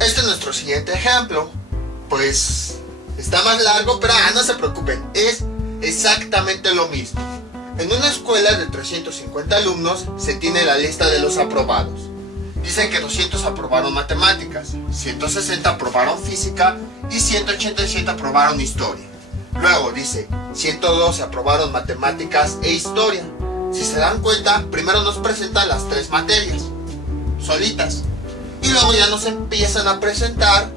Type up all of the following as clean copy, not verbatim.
Este es nuestro siguiente ejemplo. Pues está más largo, pero no se preocupen, es exactamente lo mismo. En una escuela de 350 alumnos se tiene la lista de los aprobados. Dicen que 200 aprobaron matemáticas, 160 aprobaron física y 187 aprobaron historia. Luego dice, 112 aprobaron matemáticas e historia. Si se dan cuenta, primero nos presentan las tres materias, solitas. Y luego ya nos empiezan a presentar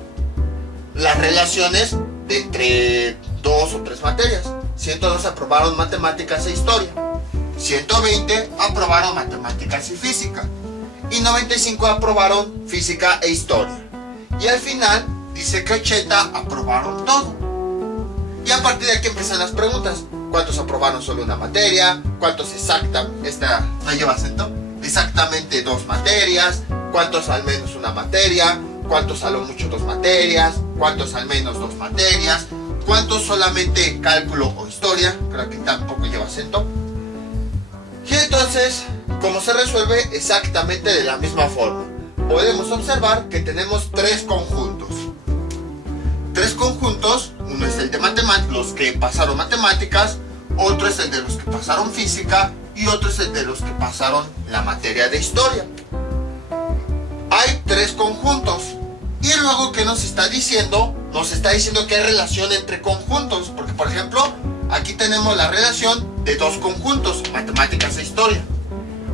las relaciones de entre dos o tres materias. 102 aprobaron matemáticas e historia. 120 aprobaron matemáticas y física. Y 95 aprobaron física e historia. Y al final dice que 80 aprobaron todo. Y a partir de aquí empiezan las preguntas. ¿Cuántos aprobaron solo una materia? ¿Cuántos no lleva acento? Exactamente dos materias. ¿Cuántos al menos una materia? ¿Cuántos a lo mucho dos materias? ¿Cuántos al menos dos materias? ¿Cuántos solamente cálculo o historia? Creo que tampoco lleva acento. Y entonces, ¿cómo se resuelve? Exactamente de la misma forma. Podemos observar que tenemos tres conjuntos. Tres conjuntos, uno es el de matemáticas, los que pasaron matemáticas, otro es el de los que pasaron física y otro es el de los que pasaron la materia de historia. Hay tres conjuntos. Y luego, ¿qué nos está diciendo? Nos está diciendo que hay relación entre conjuntos. Porque, por ejemplo, aquí tenemos la relación de dos conjuntos, matemáticas e historia.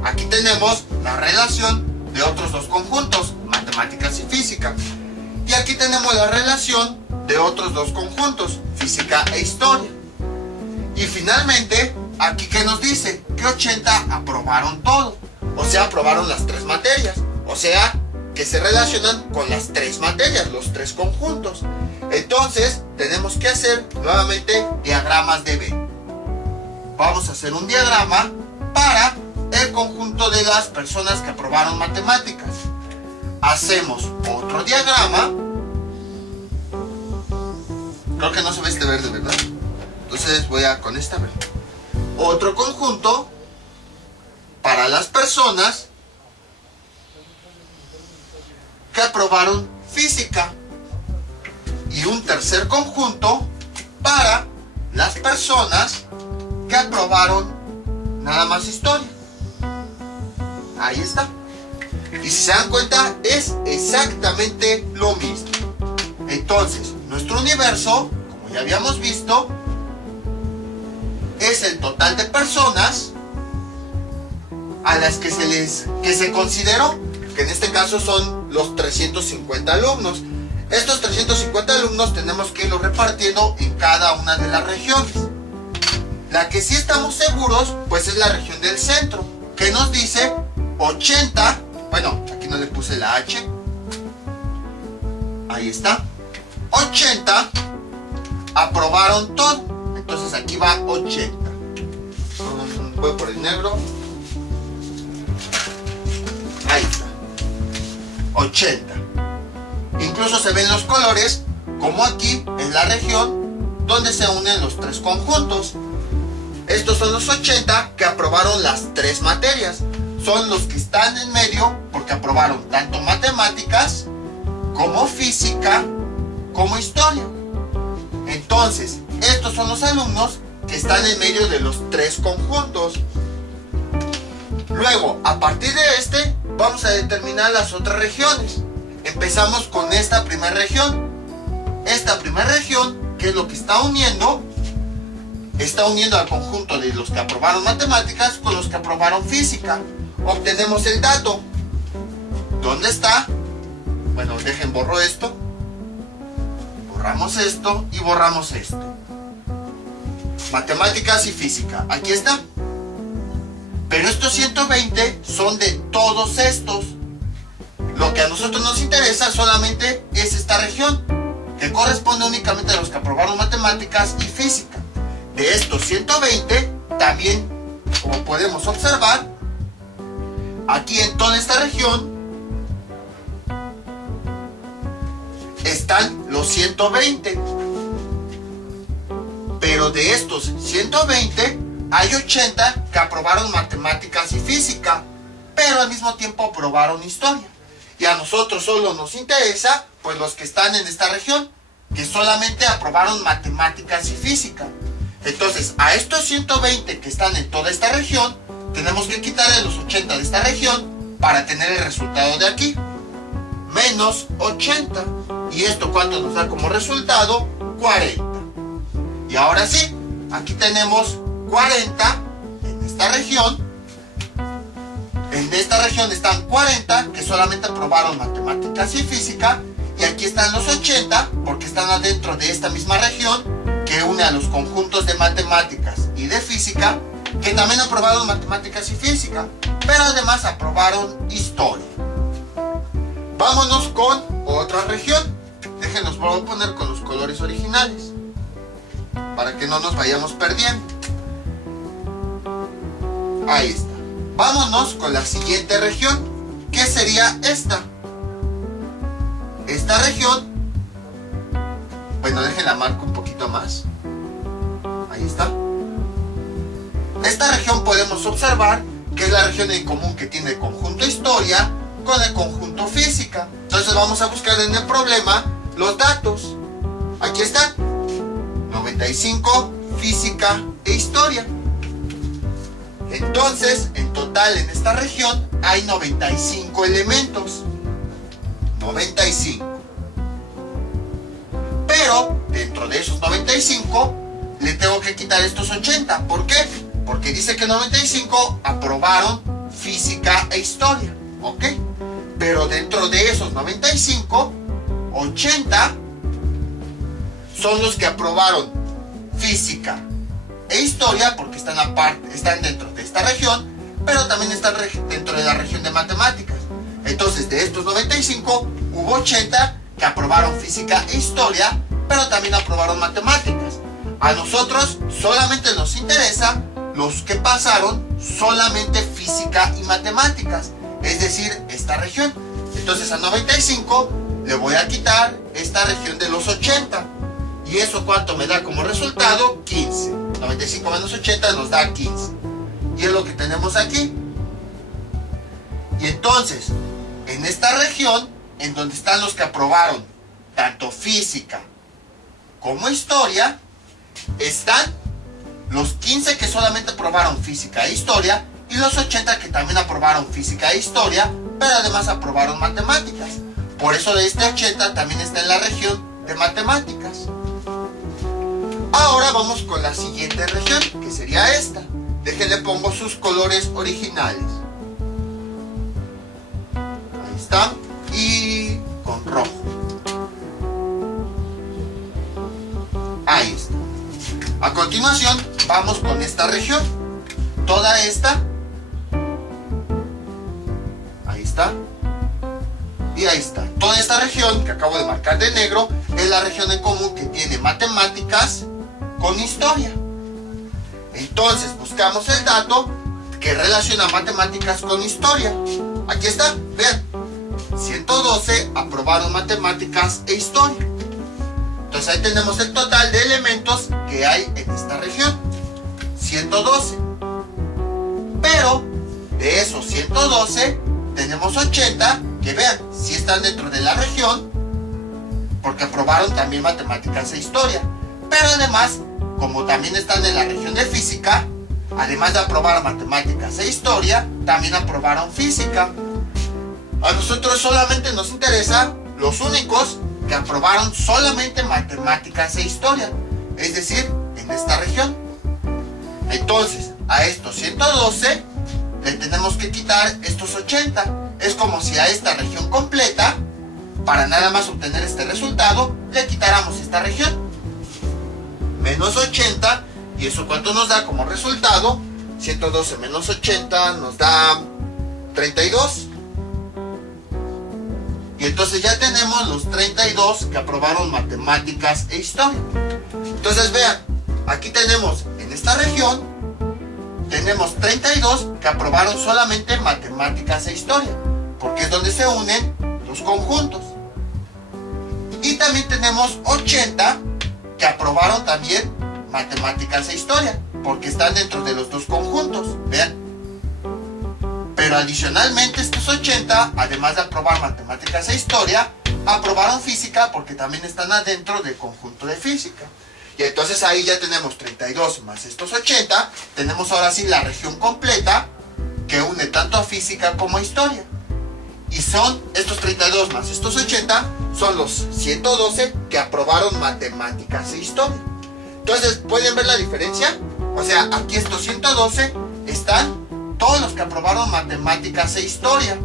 Aquí tenemos la relación de otros dos conjuntos, matemáticas y física. Y aquí tenemos la relación de otros dos conjuntos, física e historia. Y finalmente, aquí ¿qué nos dice? Que 80 aprobaron todo. O sea, aprobaron las tres materias. O sea, que se relacionan con las tres materias, los tres conjuntos. Entonces, tenemos que hacer nuevamente diagramas de Venn. Vamos a hacer un diagrama para el conjunto de las personas que aprobaron matemáticas. Hacemos otro diagrama. Creo que no se ve este verde, ¿verdad? Entonces voy a con esta verde. Otro conjunto para las personas que aprobaron física. Y un tercer conjunto para las personas que aprobaron nada más historia. Ahí está. Y si se dan cuenta, es exactamente lo mismo. Entonces, nuestro universo, como ya habíamos visto, es el total de personas a las que se consideró, que en este caso son los 350 alumnos. Estos 350 alumnos tenemos que irlos repartiendo en cada una de las regiones. La que sí estamos seguros, pues es la región del centro, que nos dice 80, bueno, aquí no le puse la H, ahí está, 80 aprobaron todo, entonces aquí va 80. Voy por el negro, ahí está, 80. Incluso se ven los colores, como aquí en la región donde se unen los tres conjuntos. Estos son los 80 que aprobaron las tres materias. Son los que están en medio porque aprobaron tanto matemáticas como física como historia. Entonces, estos son los alumnos que están en medio de los tres conjuntos. Luego, a partir de este, vamos a determinar las otras regiones. Empezamos con esta primera región. Esta primera región, que es lo que está uniendo al conjunto de los que aprobaron matemáticas con los que aprobaron física. Obtenemos el dato. ¿Dónde está? Bueno, borro esto. Borramos esto y borramos esto. Matemáticas y física. Aquí está. Pero estos 120 son de todos estos. Lo que a nosotros nos interesa solamente es esta región, que corresponde únicamente a los que aprobaron matemáticas y física. De estos 120, también, como podemos observar, aquí en toda esta región están los los 120. Pero de estos 120, hay 80 que aprobaron matemáticas y física, pero al mismo tiempo aprobaron historia. Y a nosotros solo nos interesa, pues los que están en esta región, que solamente aprobaron matemáticas y física. Entonces, a estos 120 que están en toda esta región, tenemos que quitarle los 80 de esta región para tener el resultado de aquí. Menos 80. ¿Y esto cuánto nos da como resultado? 40. Y ahora sí, aquí tenemos 40 en esta región. En esta región están 40 que solamente aprobaron matemáticas y física. Y aquí están los 80 porque están adentro de esta misma región que une a los conjuntos de matemáticas y de física que también aprobaron matemáticas y física, pero además aprobaron historia. Vámonos con otra región. Déjenos, voy a poner con los colores originales para que no nos vayamos perdiendo. Ahí está. Vámonos con la siguiente región, que sería esta. Esta región, bueno, déjenla marco un poquito más. Ahí está. Esta región podemos observar que es la región en común que tiene el conjunto historia con el conjunto física. Entonces vamos a buscar en el problema los datos. Aquí están. 95, física e historia. Entonces, en total en esta región hay 95 elementos. 95. Pero dentro de esos 95 le tengo que quitar estos 80. ¿Por qué? Porque dice que 95 aprobaron física e historia. ¿Ok? Pero dentro de esos 95, 80 son los que aprobaron física e historia porque están dentro de esta región, pero también están dentro de la región de matemáticas. Entonces, de estos 95, hubo 80 que aprobaron física e historia, pero también aprobaron matemáticas. A nosotros solamente nos interesa los que pasaron solamente física y matemáticas, es decir, esta región. Entonces, a 95 le voy a quitar esta región de los 80. ¿Y eso cuánto me da como resultado? 15. 95 menos 80 nos da 15. Y es lo que tenemos aquí. Y entonces, en esta región, en donde están los que aprobaron tanto física como historia, están los 15 que solamente aprobaron física e historia y los 80 que también aprobaron física e historia, pero además aprobaron matemáticas. Por eso de este 80 también está en la región de matemáticas. Ahora vamos con la siguiente región, que sería esta. Déjenle pongo sus colores originales. Ahí está. Y con rojo. Ahí está. A continuación vamos con esta región. Toda esta. Ahí está. Y ahí está. Toda esta región que acabo de marcar de negro es la región en común que tiene matemáticas con historia. Entonces buscamos el dato que relaciona matemáticas con historia. Aquí está, vean. 112 aprobaron matemáticas e historia. Entonces ahí tenemos el total de elementos que hay en esta región. 112. Pero de esos 112 tenemos 80 que vean, si están dentro de la región porque aprobaron también matemáticas e historia. Pero además, como también están en la región de física, además de aprobar matemáticas e historia, también aprobaron física. A nosotros solamente nos interesa los únicos que aprobaron solamente matemáticas e historia, es decir, en esta región. Entonces, a estos 112 le tenemos que quitar estos 80. Es como si a esta región completa, para nada más obtener este resultado, le quitáramos esta región. Menos 80, ¿y eso cuánto nos da como resultado? 112 menos 80 nos da 32. Y entonces ya tenemos los 32 que aprobaron matemáticas e historia. Entonces vean, aquí tenemos en esta región, tenemos 32 que aprobaron solamente matemáticas e historia, porque es donde se unen los conjuntos. Y también tenemos 80 que aprobaron también matemáticas e historia, porque están dentro de los dos conjuntos, vean. Pero adicionalmente estos 80, además de aprobar matemáticas e historia, aprobaron física porque también están adentro del conjunto de física. Y entonces ahí ya tenemos 32 más estos 80, tenemos ahora sí la región completa que une tanto a física como a historia. Y son estos 32 más estos 80, son los 112 que aprobaron matemáticas e historia. Entonces, ¿pueden ver la diferencia? O sea, aquí estos 112 están todos los que aprobaron matemáticas e historia,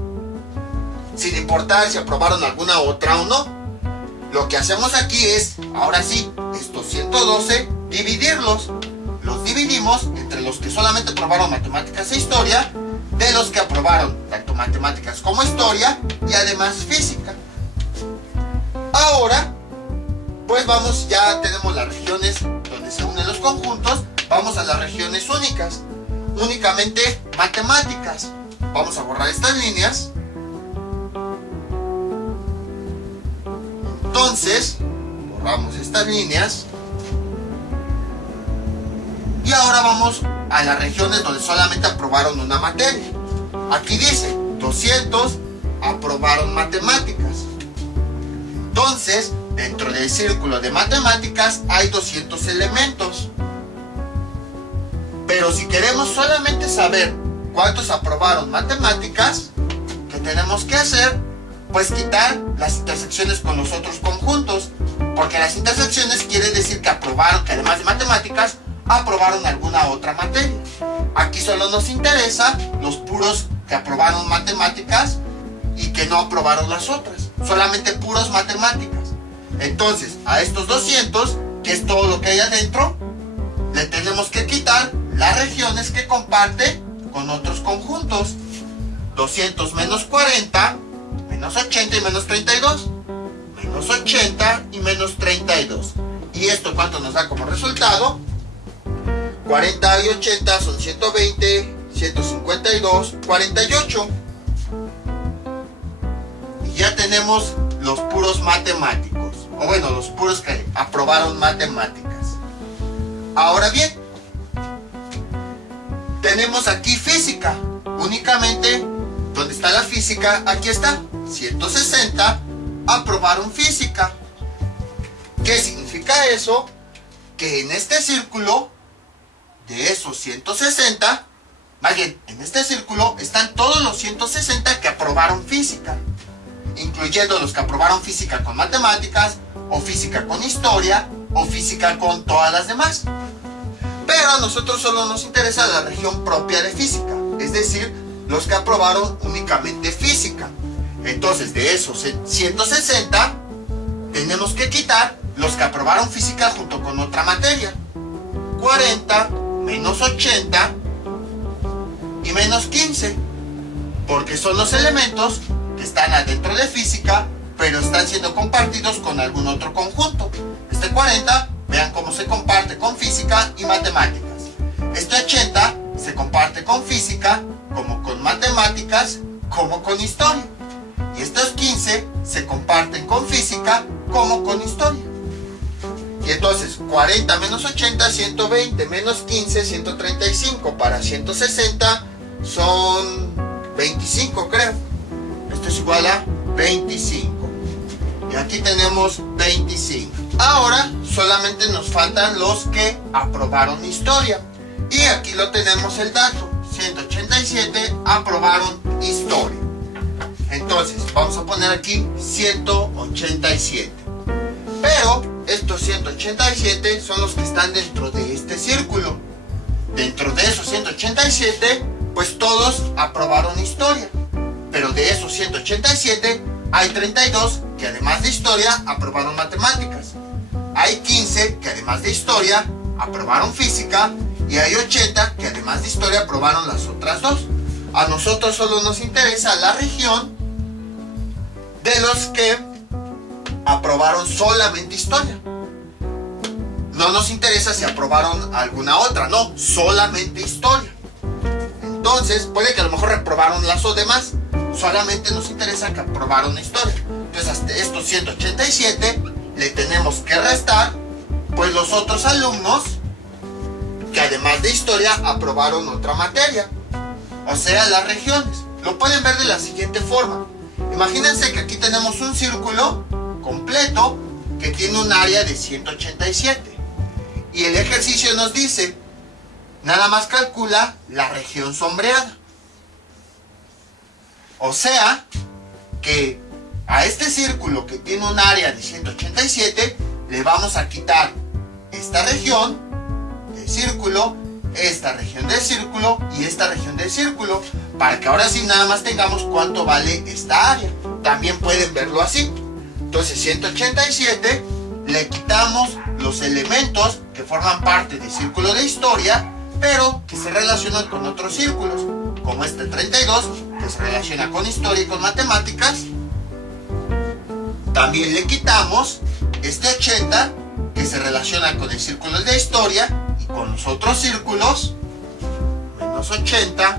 sin importar si aprobaron alguna otra o no. Lo que hacemos aquí es, ahora sí, estos 112, dividirlos. Los dividimos entre los que solamente aprobaron matemáticas e historia, de los que aprobaron tanto matemáticas como historia y además física. Ahora, pues vamos, ya tenemos las regiones donde se unen los conjuntos, vamos a las regiones únicas. Únicamente matemáticas. Vamos a borrar estas líneas. Entonces, borramos estas líneas. Y ahora vamos a las regiones donde solamente aprobaron una materia. Aquí dice 200 aprobaron matemáticas. Entonces, dentro del círculo de matemáticas hay 200 elementos. Pero si queremos solamente saber cuántos aprobaron matemáticas, ¿qué tenemos que hacer? Pues quitar las intersecciones con los otros conjuntos. Porque las intersecciones quiere decir que aprobaron, que además de matemáticas, aprobaron alguna otra materia. Aquí solo nos interesa los puros que aprobaron matemáticas y que no aprobaron las otras. Solamente puros matemáticas. Entonces, a estos 200, que es todo lo que hay adentro, le tenemos que quitar las regiones que comparte con otros conjuntos. 200 menos 40, menos 80 y menos 32. Menos 80 y menos 32. ¿Y esto cuánto nos da como resultado? 40 y 80 son 120, 152, 48. Y ya tenemos los puros matemáticos. O bueno, los puros que aprobaron matemáticas. Ahora bien, tenemos aquí física. Únicamente, donde está la física, aquí está. 160 aprobaron física. ¿Qué significa eso? Que en este círculo, de esos 160, más bien, en este círculo están todos los 160 que aprobaron física, incluyendo los que aprobaron física con matemáticas, o física con historia, o física con todas las demás. Pero a nosotros solo nos interesa la región propia de física, es decir, los que aprobaron únicamente física. Entonces, de esos 160, tenemos que quitar los que aprobaron física junto con otra materia. 40 menos 80 y menos 15, porque son los elementos que están adentro de física, pero están siendo compartidos con algún otro conjunto. Este 40, vean cómo se comparte con física y matemáticas. Este 80 se comparte con física, como con matemáticas, como con historia. Y estos 15 se comparten con física, como con historia. Y entonces 40 menos 80, 120, menos 15, 135. Para 160 son 25, creo. Esto es igual a 25. Y aquí tenemos 25. Ahora solamente nos faltan los que aprobaron historia. Y aquí lo tenemos el dato. 187 aprobaron historia. Entonces vamos a poner aquí 187. Pero estos 187 son los que están dentro de este círculo. Dentro de esos 187, pues todos aprobaron historia. Pero de esos 187, hay 32 que además de historia aprobaron matemáticas. Hay 15 que además de historia aprobaron física. Y hay 80 que además de historia aprobaron las otras dos. A nosotros solo nos interesa la región de los que aprobaron solamente historia. No nos interesa si aprobaron alguna otra, no, solamente historia. Entonces, puede que a lo mejor reprobaron las demás, solamente nos interesa que aprobaron historia. Entonces a estos 187 le tenemos que restar pues los otros alumnos que además de historia aprobaron otra materia, o sea, las regiones. Lo pueden ver de la siguiente forma. Imagínense que aquí tenemos un círculo completo que tiene un área de 187 y el ejercicio nos dice, nada más calcula la región sombreada. O sea, que a este círculo que tiene un área de 187 le vamos a quitar esta región del círculo, esta región del círculo y esta región del círculo, para que ahora sí nada más tengamos cuánto vale esta área. También pueden verlo así. Entonces 187 le quitamos los elementos que forman parte del círculo de historia, pero que se relacionan con otros círculos, como este 32 que se relaciona con historia y con matemáticas. También le quitamos este 80 que se relaciona con el círculo de historia y con los otros círculos, menos 80,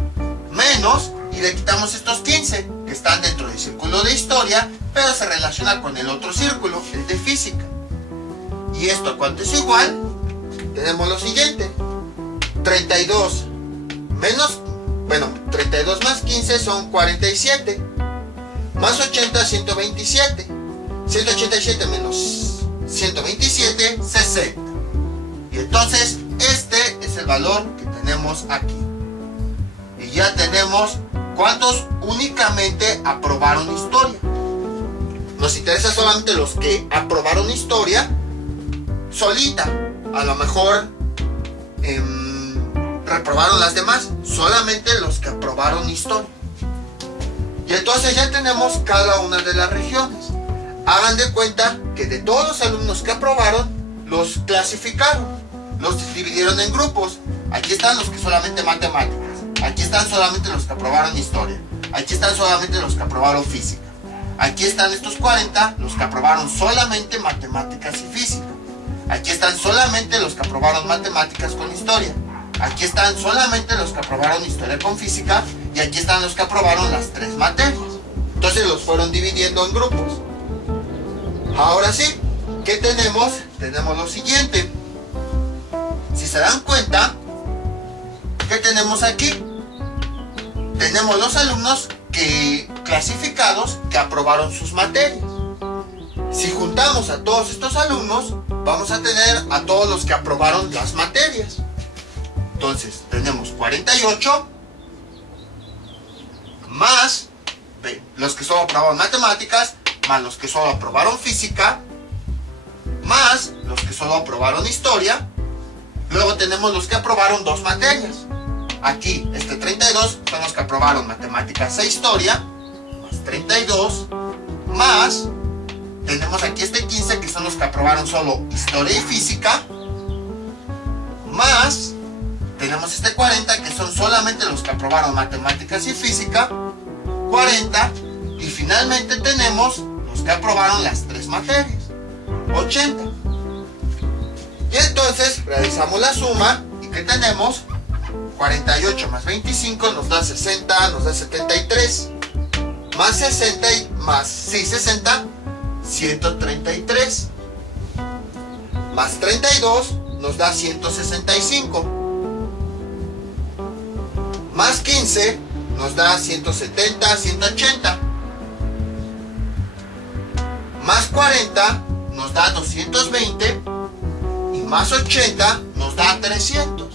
menos, y le quitamos estos 15 que están dentro del círculo de historia, pero se relaciona con el otro círculo, el de física. ¿Y esto cuánto es igual? Tenemos lo siguiente. 32 más 15 son 47. Más 80, 127. 187 menos 127, 60. Y entonces este es el valor que tenemos aquí. Y ya tenemos cuántos únicamente aprobaron historia. Nos interesa solamente los que aprobaron historia solita. A lo mejor reprobaron las demás, solamente los que aprobaron historia. Y entonces ya tenemos cada una de las regiones. Hagan de cuenta que de todos los alumnos que aprobaron, los clasificaron, los dividieron en grupos. Aquí están los que solamente matemáticas, aquí están solamente los que aprobaron historia, aquí están solamente los que aprobaron física, aquí están estos 40 los que aprobaron solamente matemáticas y física, aquí están solamente los que aprobaron matemáticas con historia, aquí están solamente los que aprobaron historia con física y aquí están los que aprobaron las 3 materias. Entonces los fueron dividiendo en grupos. Ahora sí, ¿qué tenemos? Tenemos lo siguiente. Si se dan cuenta, ¿qué tenemos aquí? Tenemos los alumnos clasificados que aprobaron sus materias. Si juntamos a todos estos alumnos, vamos a tener a todos los que aprobaron las materias. Entonces, tenemos 48 más los que solo aprobaron matemáticas, más los que solo aprobaron física, más los que solo aprobaron historia. Luego tenemos los que aprobaron 2 materias. Aquí, este 32 son los que aprobaron matemáticas e historia, más 32, más tenemos aquí este 15 que son los que aprobaron solo historia y física, más tenemos este 40 que son solamente los que aprobaron matemáticas y física, 40, y finalmente tenemos los que aprobaron las 3 materias, 80. Y entonces realizamos la suma y ¿qué tenemos? 48 más 25 nos da 60, nos da 73, más 60 y más 60, 133, más 32 nos da 165, más 15 nos da 170, 180, más 40 nos da 220 y más 80 nos da 300.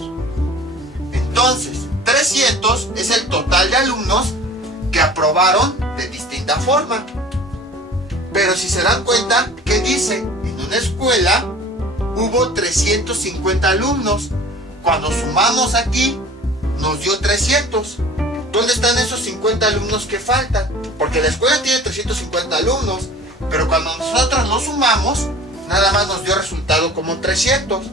Entonces, 300 es el total de alumnos que aprobaron de distinta forma. Pero si se dan cuenta, ¿qué dice? En una escuela hubo 350 alumnos. Cuando sumamos aquí, nos dio 300. ¿Dónde están esos 50 alumnos que faltan? Porque la escuela tiene 350 alumnos, pero cuando nosotros los sumamos, nada más nos dio resultado como 300.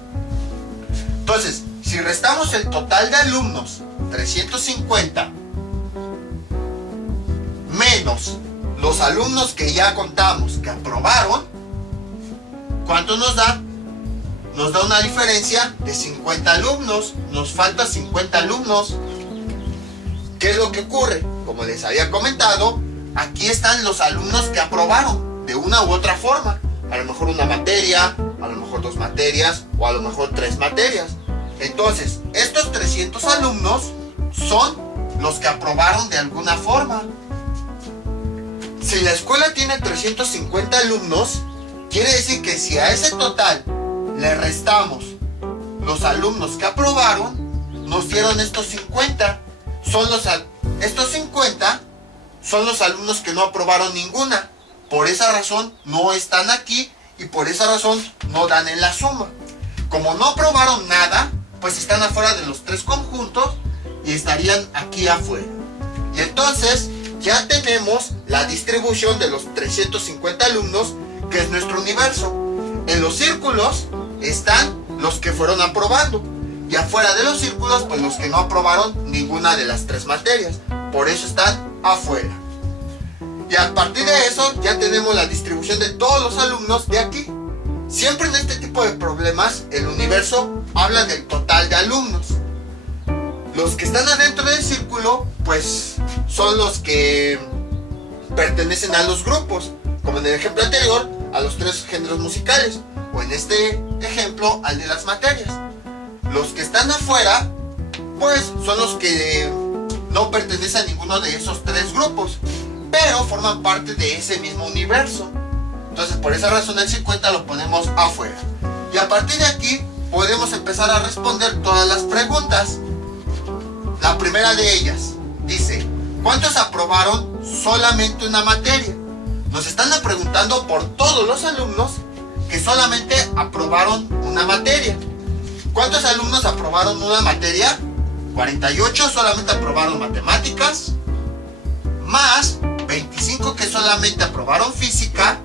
Entonces, si restamos el total de alumnos, 350, menos los alumnos que ya contamos que aprobaron, ¿cuánto nos da? Nos da una diferencia de 50 alumnos. Nos faltan 50 alumnos. ¿Qué es lo que ocurre? Como les había comentado, aquí están los alumnos que aprobaron. de una u otra forma. A lo mejor una materia, a lo mejor 2 materias o a lo mejor 3 materias. Entonces, estos 300 alumnos son los que aprobaron de alguna forma. Si la escuela tiene 350 alumnos, quiere decir que si a ese total le restamos los alumnos que aprobaron, nos dieron estos 50. Estos 50 son los alumnos que no aprobaron ninguna. Por esa razón no están aquí y por esa razón no dan en la suma. Como no aprobaron nada, pues están afuera de los 3 conjuntos y estarían aquí afuera. Y entonces ya tenemos la distribución de los 350 alumnos, que es nuestro universo. En los círculos están los que fueron aprobando y afuera de los círculos pues los que no aprobaron ninguna de las 3 materias. Por eso están afuera. Y a partir de eso ya tenemos la distribución de todos los alumnos de aquí. Siempre en este tipo de problemas el universo habla del total de alumnos. Los que están adentro del círculo pues son los que pertenecen a los grupos, como en el ejemplo anterior a los 3 géneros musicales, o en este ejemplo al de las materias. Los que están afuera pues son los que no pertenecen a ninguno de esos 3 grupos, pero forman parte de ese mismo universo. Entonces por esa razón el 50 lo ponemos afuera. Y a partir de aquí podemos empezar a responder todas las preguntas. La primera de ellas dice: ¿cuántos aprobaron solamente una materia? Nos están preguntando por todos los alumnos que solamente aprobaron una materia. ¿Cuántos alumnos aprobaron una materia? 48 solamente aprobaron matemáticas, más 25 que solamente aprobaron física,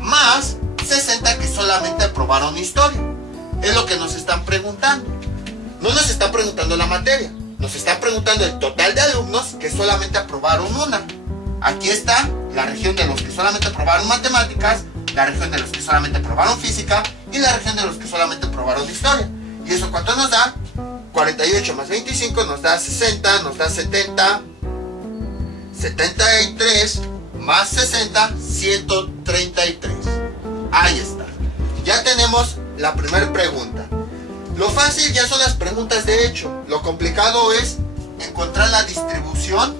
más 60 que solamente aprobaron historia. Es lo que nos están preguntando. No nos están preguntando la materia, nos están preguntando el total de alumnos que solamente aprobaron una. Aquí está la región de los que solamente aprobaron matemáticas, la región de los que solamente aprobaron física y la región de los que solamente aprobaron historia. ¿Y eso cuánto nos da? 48 más 25 nos da 60, nos da 70, 73 más 60, 133. Ahí está. Ya tenemos la primera pregunta. Lo fácil ya son las preguntas de hecho. Lo complicado es encontrar la distribución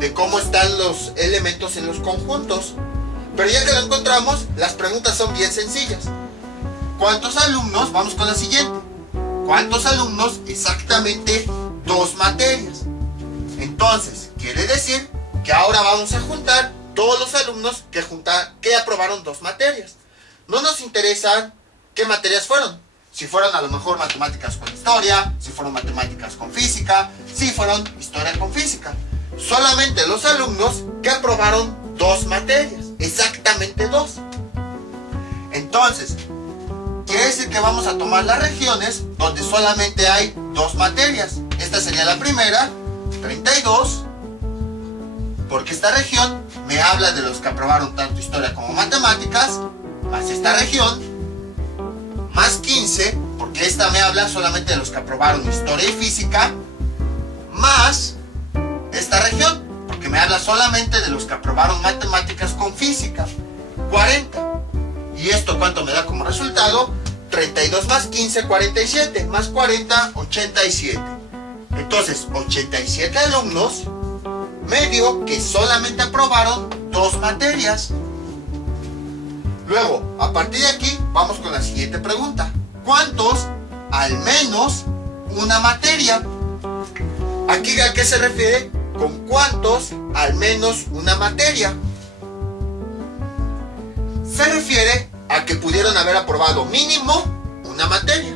de cómo están los elementos en los conjuntos. Pero ya que lo encontramos, las preguntas son bien sencillas. ¿Cuántos alumnos? Vamos con la siguiente. ¿Cuántos alumnos? Exactamente 2 materias. Entonces, quiere decir que ahora vamos a juntar todos los alumnos que aprobaron 2 materias. No nos interesan qué materias fueron. Si fueron a lo mejor matemáticas con historia, si fueron matemáticas con física, si fueron historia con física. Solamente los alumnos que aprobaron 2 materias, exactamente 2. Entonces, quiere decir que vamos a tomar las regiones donde solamente hay 2 materias. Esta sería la primera, 32, porque esta región me habla de los que aprobaron tanto historia como matemáticas, más esta región, más 15, porque esta me habla solamente de los que aprobaron historia y física, más esta región, porque me habla solamente de los que aprobaron matemáticas con física, 40. ¿Y esto cuánto me da como resultado? 32 más 15, 47, más 40, 87. Entonces, 87 alumnos me dio que solamente aprobaron 2 materias. Luego, a partir de aquí, vamos con la siguiente pregunta. ¿Cuántos al menos una materia? Aquí, ¿a qué se refiere con cuántos al menos una materia? Se refiere a que pudieron haber aprobado mínimo una materia.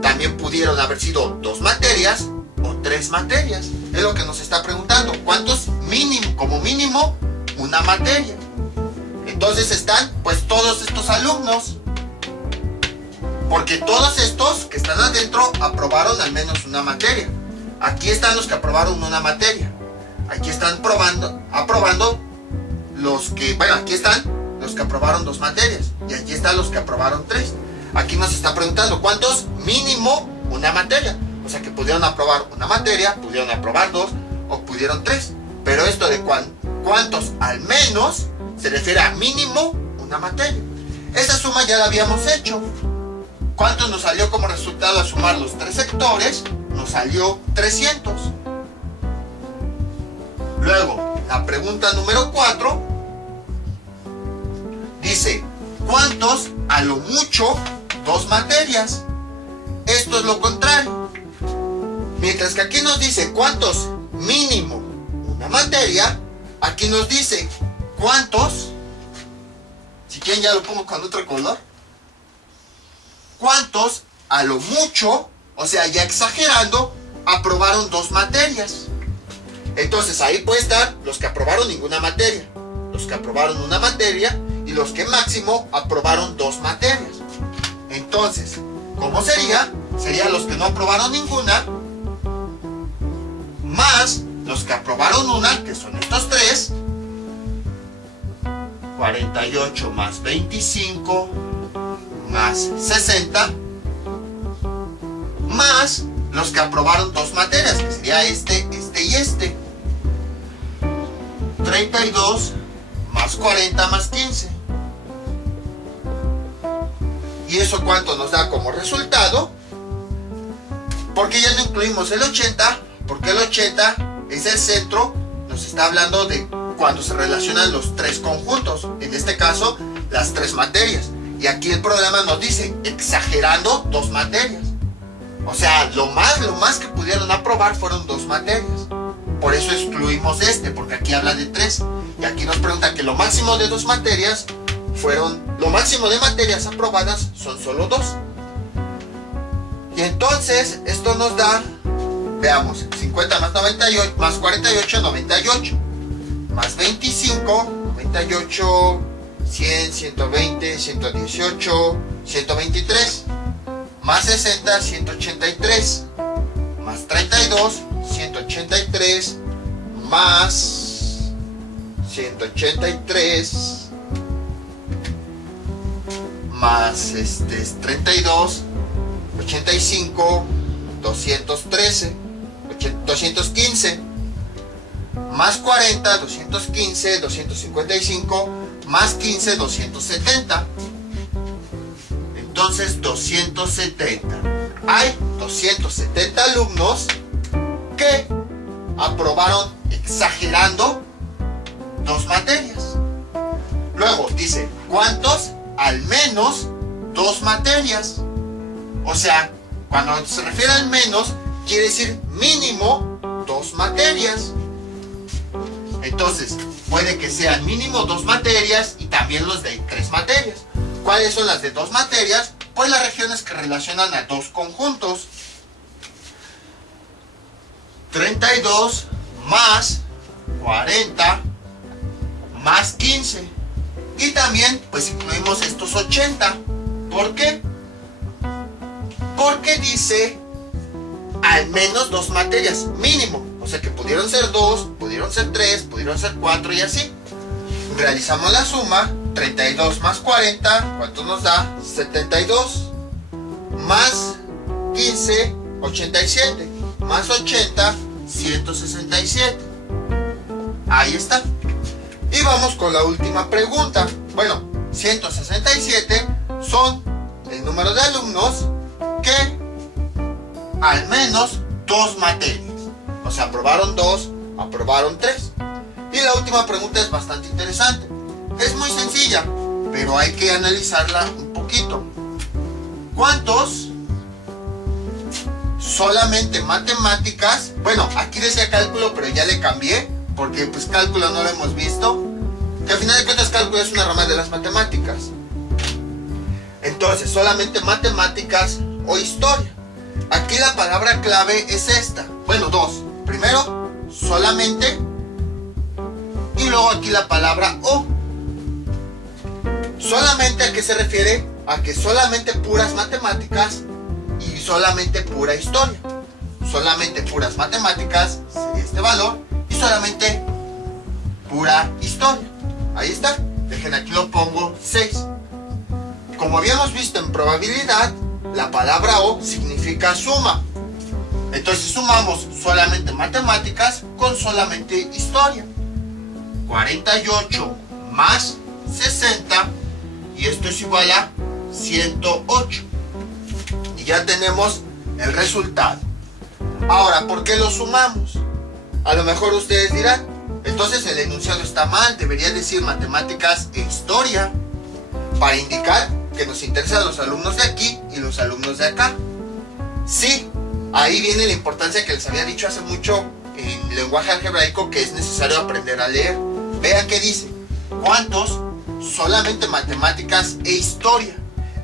También pudieron haber sido 2 materias o 3 materias. Es lo que nos está preguntando. ¿Cuántos mínimo, como mínimo, una materia? Entonces están pues todos estos alumnos, porque todos estos que están adentro aprobaron al menos una materia. Aquí están los que aprobaron una materia. Aquí están aprobando los que, bueno, aquí están los que aprobaron 2 materias. Y aquí están los que aprobaron 3. Aquí nos está preguntando cuántos mínimo una materia. O sea que pudieron aprobar una materia, pudieron aprobar 2 o pudieron 3. Pero esto de cuántos al menos se refiere a mínimo una materia. Esta suma ya la habíamos hecho. ¿Cuánto nos salió como resultado al sumar los tres sectores? Nos salió 300. Luego, la pregunta número 4 dice, ¿cuántos a lo mucho dos materias? Esto es lo contrario. Mientras que aquí nos dice cuántos mínimo una materia, aquí nos dice cuántos, si quieren ya lo pongo con otro color, cuántos a lo mucho, o sea ya exagerando, aprobaron dos materias. Entonces ahí puede estar los que aprobaron ninguna materia, los que aprobaron una materia y los que máximo aprobaron dos materias. Entonces, ¿cómo sería? Serían los que no aprobaron ninguna, más los que aprobaron una, que son estos tres, 48 más 25 más 60, más los que aprobaron dos materias, que sería este y este. 32 más 40 más 15. ¿Y eso cuánto nos da como resultado? Porque ya no incluimos el 80, porque el 80 es el centro, nos está hablando de cuando se relacionan los tres conjuntos, en este caso las tres materias. Y aquí el programa nos dice, exagerando dos materias. O sea, lo más que pudieron aprobar fueron dos materias. Por eso excluimos porque aquí habla de tres. Y aquí nos pregunta que lo máximo de dos materias lo máximo de materias aprobadas son solo dos. Y entonces, esto nos da, veamos, 50 más 98, más 48, 98. Más 25, 98, 100, 120, 118, 123. Más 60, 183. Más 32, 183. Más 183. Más 32, 85, 213, 215. Más 40, 215, 255. Más 15, 270. Entonces 270. Hay 270 alumnos que aprobaron exagerando dos materias. Luego dice, ¿cuántos? Al menos dos materias. O sea, cuando se refiere al menos, quiere decir mínimo dos materias. Entonces, puede que sean mínimo dos materias y también los de tres materias. ¿Cuáles son las de dos materias? Pues las regiones que relacionan a dos conjuntos. 32 más 40 más 15. Y también pues incluimos estos 80. ¿Por qué? Porque dice al menos dos materias, mínimo. O sea que pudieron ser dos, pudieron ser tres, pudieron ser cuatro y así. Realizamos la suma. 32 más 40, ¿cuánto nos da? 72. Más 15, 87. Más 80, 167. Ahí está. Y vamos con la última pregunta. Bueno, 167 son el número de alumnos que al menos dos materias. O sea, aprobaron dos, aprobaron tres. Y la última pregunta es bastante interesante. Es muy sencilla, pero hay que analizarla un poquito. ¿Cuántos solamente matemáticas? Bueno, aquí decía cálculo, pero ya le cambié, porque pues cálculo no lo hemos visto. Que al final de cuentas cálculo es una rama de las matemáticas. Entonces, solamente matemáticas o historia. Aquí la palabra clave es esta. Bueno, dos. Primero, solamente. Y luego aquí la palabra o. Solamente, ¿a qué se refiere? A que solamente puras matemáticas y solamente pura historia. Solamente puras matemáticas sería este valor y solamente pura historia. Ahí está. Dejen aquí lo pongo 6. Como habíamos visto en probabilidad, la palabra o significa suma. Entonces sumamos solamente matemáticas con solamente historia. 48 más 60 y esto es igual a 108. Y ya tenemos el resultado. Ahora, ¿por qué lo sumamos? A lo mejor ustedes dirán, entonces el enunciado está mal, debería decir matemáticas e historia, para indicar que nos interesan los alumnos de aquí y los alumnos de acá. Sí, ahí viene la importancia que les había dicho hace mucho en lenguaje algebraico, que es necesario aprender a leer. Vean qué dice, ¿cuántos? Solamente matemáticas e historia.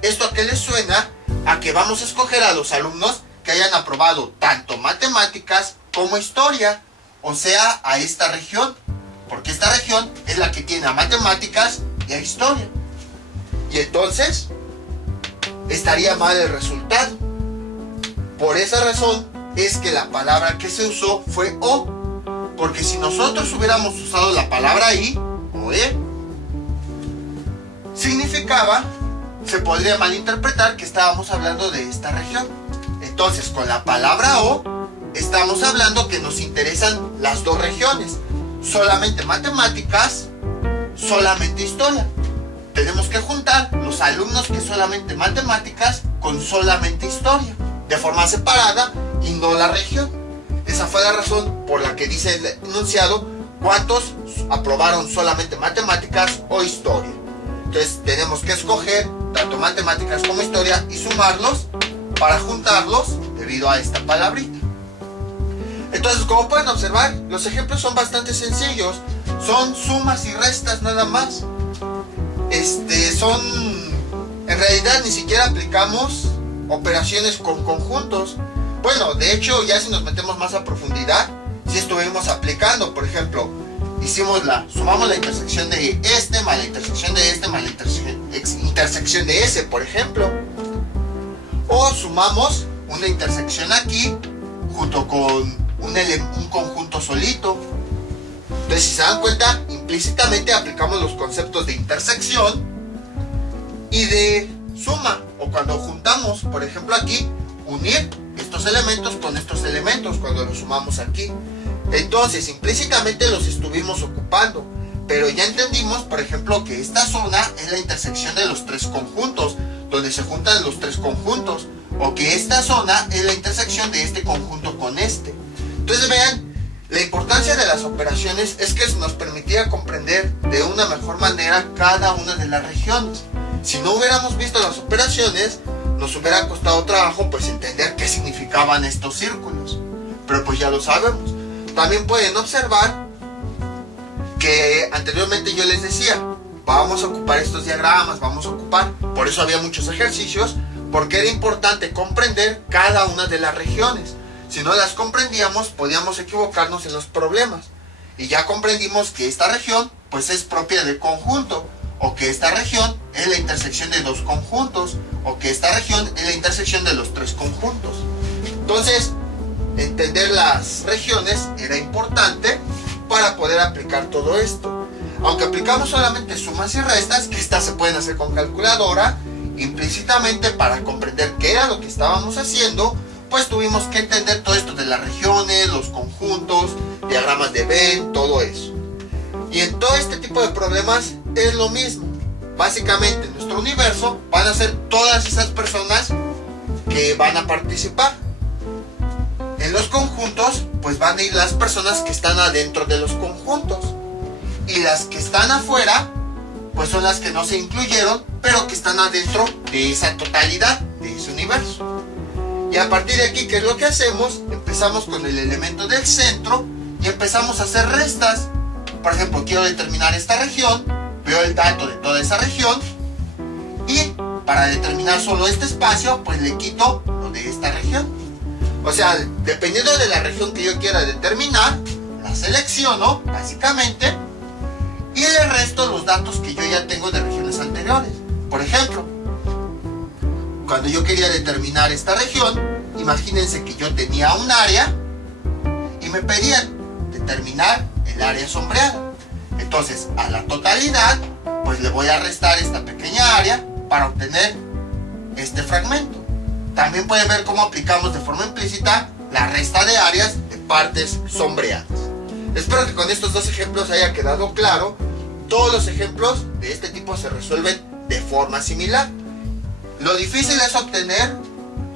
¿Esto a qué les suena? A que vamos a escoger a los alumnos que hayan aprobado tanto matemáticas como historia, o sea, a esta región, porque esta región es la que tiene a matemáticas y a historia. Y entonces estaría mal el resultado. Por esa razón es que la palabra que se usó fue o, porque si nosotros hubiéramos usado la palabra i o e, significaba, se podría malinterpretar que estábamos hablando de esta región. Entonces, con la palabra o, estamos hablando que nos interesan las dos regiones, solamente matemáticas, solamente historia. Tenemos que juntar los alumnos que solamente matemáticas con solamente historia, de forma separada y no la región. Esa fue la razón por la que dice el enunciado, ¿cuántos aprobaron solamente matemáticas o historia? Entonces tenemos que escoger tanto matemáticas como historia y sumarlos para juntarlos debido a esta palabrita. Entonces, como pueden observar, los ejemplos son bastante sencillos, son sumas y restas nada más. En realidad ni siquiera aplicamos operaciones con conjuntos. Bueno, de hecho, ya si nos metemos más a profundidad, si estuvimos aplicando, por ejemplo, sumamos la intersección de este más la intersección de este más la intersección de ese, por ejemplo. O sumamos una intersección aquí junto con un conjunto solito. Entonces, si se dan cuenta, implícitamente aplicamos los conceptos de intersección y de suma. O cuando juntamos, por ejemplo aquí, unir estos elementos con estos elementos cuando los sumamos aquí. Entonces, implícitamente los estuvimos ocupando. Pero ya entendimos, por ejemplo, que esta zona es la intersección de los tres conjuntos, donde se juntan los tres conjuntos. O que esta zona es la intersección de este conjunto con este. Entonces vean, la importancia de las operaciones es que nos permitía comprender de una mejor manera cada una de las regiones. Si no hubiéramos visto las operaciones, nos hubiera costado trabajo pues entender qué significaban estos círculos. Pero pues ya lo sabemos. También pueden observar que anteriormente yo les decía, vamos a ocupar estos diagramas, por eso había muchos ejercicios, porque era importante comprender cada una de las regiones. Si no las comprendíamos, podíamos equivocarnos en los problemas. Y ya comprendimos que esta región pues es propia del conjunto, o que esta región es la intersección de dos conjuntos, o que esta región es la intersección de los tres conjuntos. Entonces, entender las regiones era importante para poder aplicar todo esto. Aunque aplicamos solamente sumas y restas, que estas se pueden hacer con calculadora, implícitamente para comprender qué era lo que estábamos haciendo, pues tuvimos que entender todo esto de las regiones, los conjuntos, diagramas de Venn, todo eso. Y en todo este tipo de problemas es lo mismo. Básicamente en nuestro universo van a ser todas esas personas que van a participar. En los conjuntos pues van a ir las personas que están adentro de los conjuntos. Y las que están afuera pues son las que no se incluyeron, pero que están adentro de esa totalidad, de ese universo. Y a partir de aquí, ¿qué es lo que hacemos? Empezamos con el elemento del centro y empezamos a hacer restas. Por ejemplo, quiero determinar esta región, veo el dato de toda esa región y para determinar solo este espacio, pues le quito lo de esta región. O sea, dependiendo de la región que yo quiera determinar, la selecciono, básicamente, y le resto los datos que yo ya tengo de regiones anteriores. Por ejemplo, cuando yo quería determinar esta región, imagínense que yo tenía un área y me pedían determinar el área sombreada. Entonces, a la totalidad, pues le voy a restar esta pequeña área para obtener este fragmento. También pueden ver cómo aplicamos de forma implícita la resta de áreas de partes sombreadas. Espero que con estos dos ejemplos haya quedado claro todos los ejemplos de este tipo se resuelven de forma similar. Lo difícil es obtener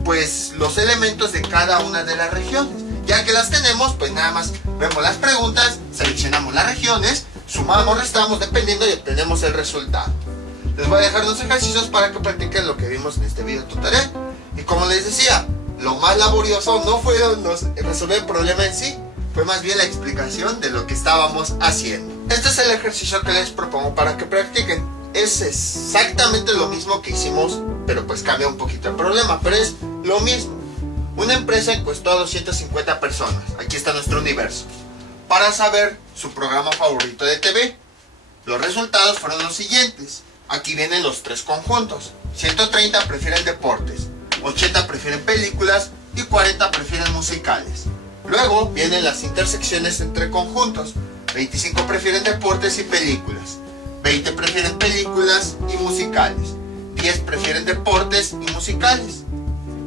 pues los elementos de cada una de las regiones. Ya que las tenemos, pues nada más vemos las preguntas, seleccionamos las regiones, sumamos, restamos dependiendo y obtenemos el resultado. Les voy a dejar unos ejercicios para que practiquen lo que vimos en este video tutorial. Y como les decía, lo más laborioso no fueron resolver el problema en sí, fue más bien la explicación de lo que estábamos haciendo. Este es el ejercicio que les propongo para que practiquen. Es exactamente lo mismo que hicimos, pero pues cambia un poquito el problema, pero es lo mismo. Una empresa encuestó a 250 personas, aquí está nuestro universo, para saber su programa favorito de TV. Los resultados fueron los siguientes. Aquí vienen los tres conjuntos. 130 prefieren deportes, 80 prefieren películas y 40 prefieren musicales. Luego vienen las intersecciones entre conjuntos. 25 prefieren deportes y películas, 20 prefieren películas y musicales, 10 prefieren deportes y musicales.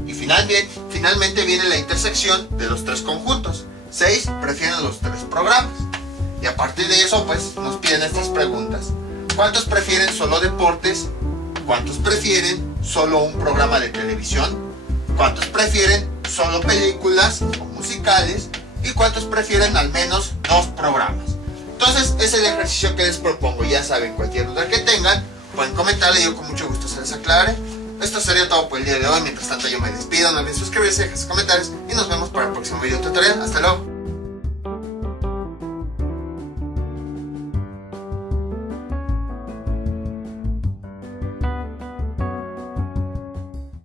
Y finalmente viene la intersección de los tres conjuntos. 6 prefieren los tres programas. Y a partir de eso pues nos piden estas preguntas. ¿Cuántos prefieren solo deportes? ¿Cuántos prefieren solo un programa de televisión? ¿Cuántos prefieren solo películas o musicales? ¿Y cuántos prefieren al menos 2 programas? Entonces es el ejercicio que les propongo. Ya saben, cualquier duda que tengan pueden comentarle y yo con mucho gusto se les aclararé. Esto sería todo por el día de hoy. Mientras tanto yo me despido, no olviden suscribirse, dejar sus comentarios y nos vemos para el próximo video tutorial. Hasta luego.